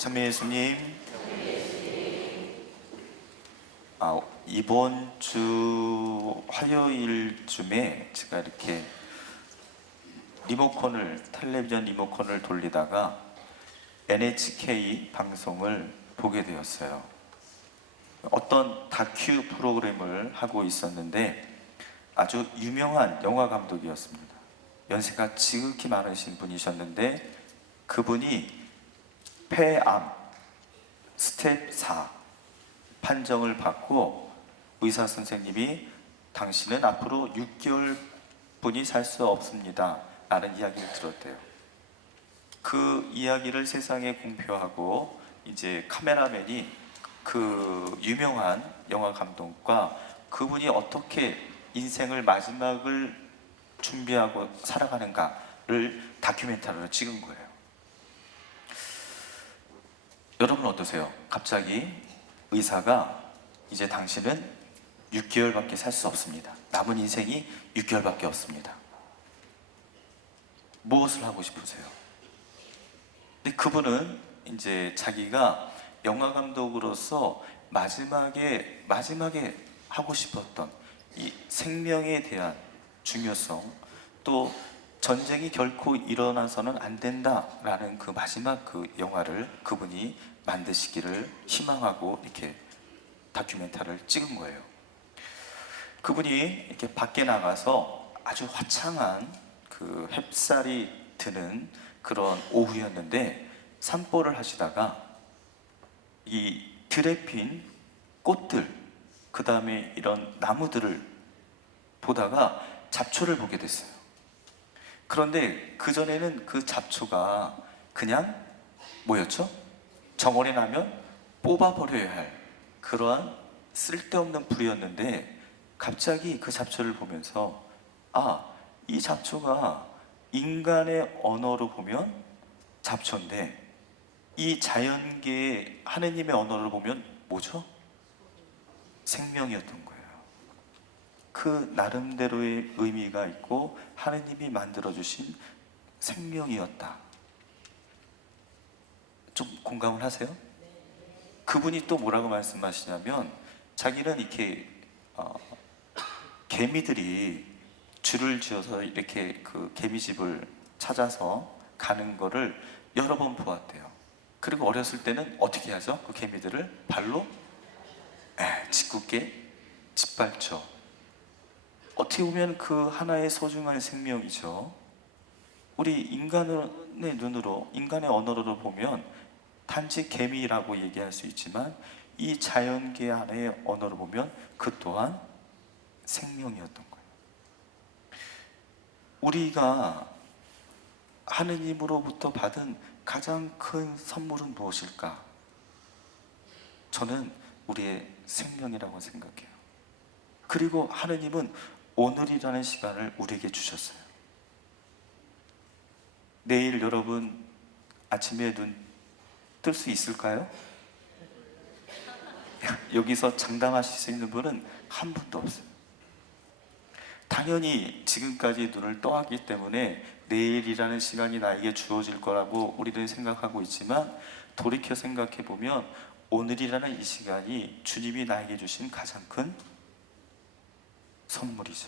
찬미 예수님, 이번 주 화요일쯤에 제가 이렇게 텔레비전 리모컨을 돌리다가 NHK 방송을 보게 되었어요. 어떤 다큐 프로그램을 하고 있었는데 아주 유명한 영화 감독이었습니다. 연세가 지극히 많으신 분이셨는데 그분이 폐암 스텝 4 판정을 받고 의사 선생님이 당신은 앞으로 6개월뿐이 살 수 없습니다 라는 이야기를 들었대요. 그 이야기를 세상에 공표하고 이제 카메라맨이 그 유명한 영화 감독과 그분이 어떻게 인생을 마지막을 준비하고 살아가는가를 다큐멘터리로 찍은 거예요. 여러분 어떠세요? 갑자기 의사가 이제 당신은 6개월밖에 살 수 없습니다. 남은 인생이 6개월밖에 없습니다. 무엇을 하고 싶으세요? 근데 그분은 이제 자기가 영화 감독으로서 마지막에 하고 싶었던 이 생명에 대한 중요성, 또 전쟁이 결코 일어나서는 안 된다라는 그 마지막 그 영화를 그분이 만드시기를 희망하고 이렇게 다큐멘터리를 찍은 거예요. 그분이 이렇게 밖에 나가서 아주 화창한 그 햇살이 드는 그런 오후였는데 산보를 하시다가 이 들에 핀 꽃들, 그 다음에 이런 나무들을 보다가 잡초를 보게 됐어요. 그런데 그전에는 그 잡초가 그냥 뭐였죠? 정원에 나면 뽑아버려야 할 그러한 쓸데없는 풀이었는데 갑자기 그 잡초를 보면서 이 잡초가 인간의 언어로 보면 잡초인데 이 자연계의 하느님의 언어로 보면 뭐죠? 생명이었던 거예요. 그 나름대로의 의미가 있고 하느님이 만들어주신 생명이었다. 좀 공감을 하세요? 그분이 또 뭐라고 말씀하시냐면 자기는 이렇게 개미들이 줄을 지어서 이렇게 그 개미집을 찾아서 가는 거를 여러 번 보았대요. 그리고 어렸을 때는 어떻게 하죠? 그 개미들을 발로 짓궂게 짓밟죠. 어떻게 보면 그 하나의 소중한 생명이죠. 우리 인간의 눈으로, 인간의 언어로 보면 단지 개미라고 얘기할 수 있지만 이 자연계 안의 언어로 보면 그 또한 생명이었던 거예요. 우리가 하느님으로부터 받은 가장 큰 선물은 무엇일까? 저는 우리의 생명이라고 생각해요. 그리고 하느님은 오늘이라는 시간을 우리에게 주셨어요. 내일 여러분 아침에 눈 뜰 수 있을까요? 여기서 장담하실 수 있는 분은 한 분도 없어요. 당연히 지금까지 눈을 떠왔기 때문에 내일이라는 시간이 나에게 주어질 거라고 우리는 생각하고 있지만 돌이켜 생각해 보면 오늘이라는 이 시간이 주님이 나에게 주신 가장 큰 선물이죠.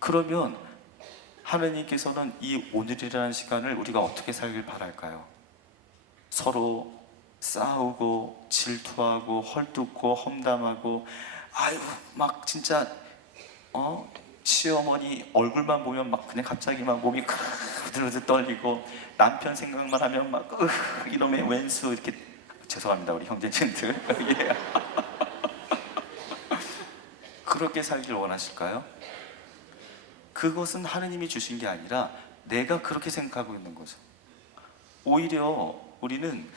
그러면 하느님께서는 이 오늘이라는 시간을 우리가 어떻게 살길 바랄까요? 서로 싸우고 질투하고 헐뜯고 험담하고 막 진짜 시어머니 얼굴만 보면 막 그냥 갑자기 막 몸이 부들부들 떨리고 남편 생각만 하면 막 이놈의 왼수 이렇게 죄송합니다 우리 형제님들 예. 그렇게 살길 원하실까요? 그것은 하느님이 주신 게 아니라 내가 그렇게 생각하고 있는 거죠. 오히려 우리는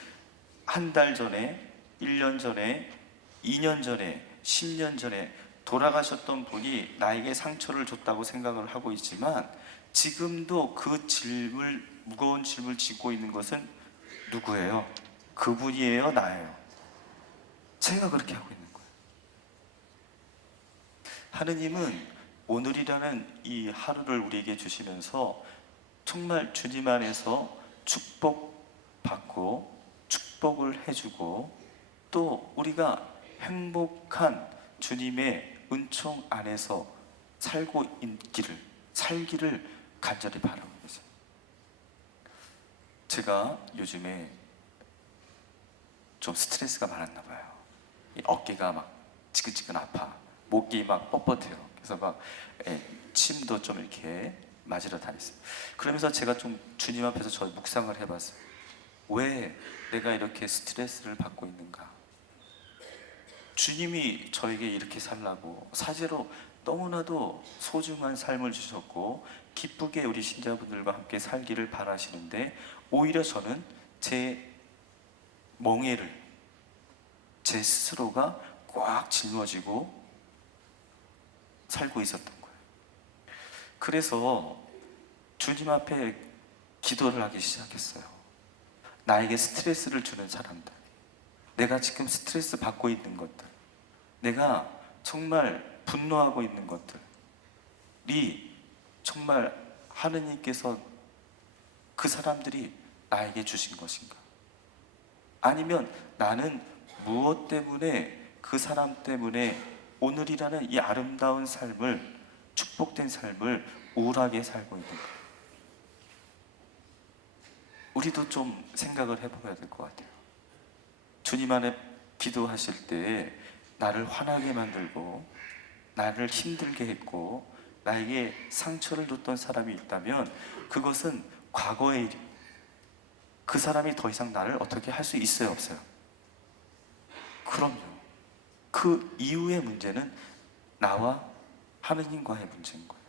한 달 전에, 1년 전에, 2년 전에, 10년 전에 돌아가셨던 분이 나에게 상처를 줬다고 생각을 하고 있지만 지금도 그 무거운 짐을 짓고 있는 것은 누구예요? 그분이에요? 나예요? 제가 그렇게 하고 있는 거예요. 하느님은 오늘이라는 이 하루를 우리에게 주시면서 정말 주님 안에서 축복받고 축복을 해주고 또 우리가 행복한 주님의 은총 안에서 살기를 간절히 바라고 있어요. 제가 요즘에 좀 스트레스가 많았나 봐요. 이 어깨가 막 지근지근 아파, 목이 막 뻣뻣해요. 그래서 막 침도 좀 이렇게 맞으러 다녔어요. 그러면서 제가 좀 주님 앞에서 저 묵상을 해봤어요. 왜 내가 이렇게 스트레스를 받고 있는가? 주님이 저에게 이렇게 살라고 사제로 너무나도 소중한 삶을 주셨고 기쁘게 우리 신자분들과 함께 살기를 바라시는데, 오히려 저는 제 멍에를 제 스스로가 꽉 짊어지고 살고 있었던 거예요. 그래서 주님 앞에 기도를 하기 시작했어요. 나에게 스트레스를 주는 사람들, 내가 지금 스트레스 받고 있는 것들, 내가 정말 분노하고 있는 것들이 정말 하느님께서 그 사람들이 나에게 주신 것인가? 아니면 나는 무엇 때문에 그 사람 때문에 오늘이라는 이 아름다운 삶을, 축복된 삶을 우울하게 살고 있는가? 우리도 좀 생각을 해봐야 될 것 같아요. 주님 안에 기도하실 때 나를 화나게 만들고 나를 힘들게 했고 나에게 상처를 줬던 사람이 있다면 그것은 과거의 일. 그 사람이 더 이상 나를 어떻게 할 수 있어요, 없어요? 그럼요. 그 이후의 문제는 나와 하느님과의 문제인 거예요.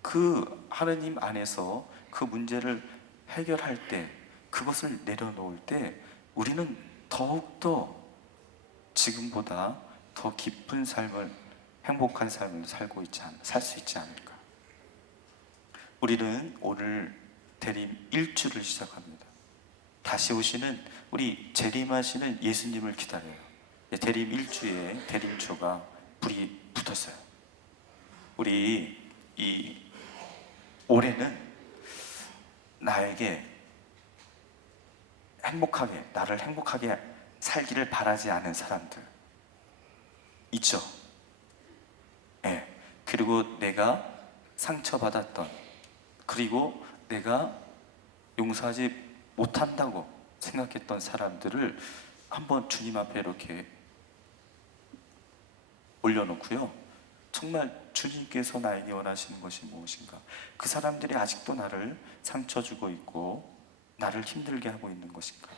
그 하느님 안에서 그 문제를 해결할 때, 그것을 내려놓을 때 우리는 더욱더 지금보다 더 깊은 삶을, 행복한 삶을 살 수 있지 않을까. 우리는 오늘 대림 1주를 시작합니다. 다시 오시는 우리 재림하시는 예수님을 기다려요. 대림 1주에 대림초가 불이 붙었어요. 우리 이 올해는 나에게 나를 행복하게 살기를 바라지 않은 사람들 있죠? 예. 그리고 내가 상처받았던, 그리고 내가 용서하지 못한다고 생각했던 사람들을 한번 주님 앞에 이렇게 올려놓고요. 정말 주님께서 나에게 원하시는 것이 무엇인가? 그 사람들이 아직도 나를 상처 주고 있고 나를 힘들게 하고 있는 것인가?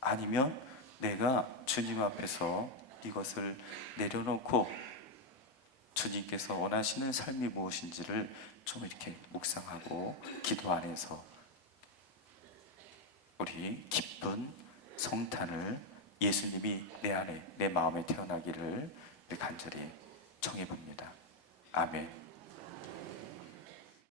아니면 내가 주님 앞에서 이것을 내려놓고 주님께서 원하시는 삶이 무엇인지를 좀 이렇게 묵상하고 기도 안에서 우리 기쁜 성탄을, 예수님이 내 안에, 내 마음에 태어나기를 간절히 청해 봅니다. 아멘.